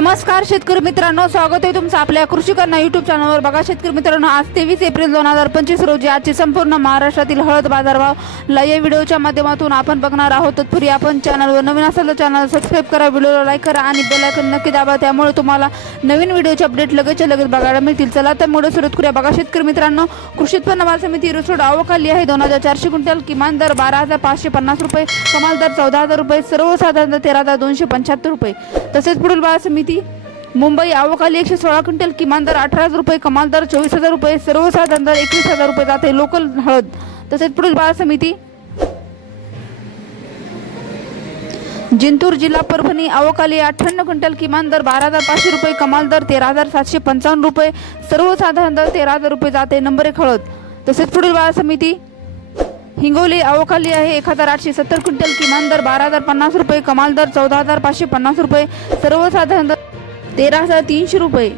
नमस्कार शेतकरी मित्रांनो. स्वागत आहे तुमचं आपल्या कृषिकांना युट्यूब चॅनलवर बघा शेतकरी मित्रांनो आज तेवीस एप्रिल दोन हजार पंचवीस रोजी आजचे संपूर्ण महाराष्ट्रातील हळद बाजारभाव या व्हिडिओच्या माध्यमातून आपण बघणार आहोत. तत्पूर्वी आपण चॅनलवर नवीन असाल तर चॅनल सबस्क्राईब करा व्हिडिओला लाईक करा आणि बेल नक्की दाबा. त्यामुळे तुम्हाला नवीन व्हिडिओचे अपडेट लगेच लगेच बघायला मिळतील. चला तर मोठं सुरुवात करूया. बघा शेतकरी मित्रांनो कृषी उत्पन्न बाजार समिती रिसोड आवकाली आहे. दोन हजार चारशे क्विंटल किमान दर बारा हजार पाचशे पन्नास रुपये कमाल दर चौदा हजार रुपये सर्वसाधारण दर तेरा हजार दोनशे पंच्याहत्तर रुपये. तसेच पुढील बाजार समिती मुंबई आवकाली एकशे सोळा क्विंटल किमान दर अठरा हजार रुपये कमाल दर चोवीस हजार रुपये सर्वसाधारण दर एकवीस हजार रुपये जाते लोकल हळद. तसेच पुढील बाजार समिती. जिंतूर जिल्हा परभणी अवकाली अठ्ठ्याण्णव क्विंटल किमान दर बारा हजार पाचशे रुपये कमाल दर तेरा हजार सातशे पंचावन्न रुपये सर्वसाधारण दर तेरा हजार रुपये जाते नंबर एक हळद. तसेच पुढील बाजार समिती. हिंगोली अवकाली आहे. एक हजार आठशे सत्तर क्विंटल किमान दर बारा हजार पन्नास रुपये कमाल दर चौदा हजार पाचशे पन्नास रुपये सर्वसाधारण दर तेरा हजार तीनशे रुपये.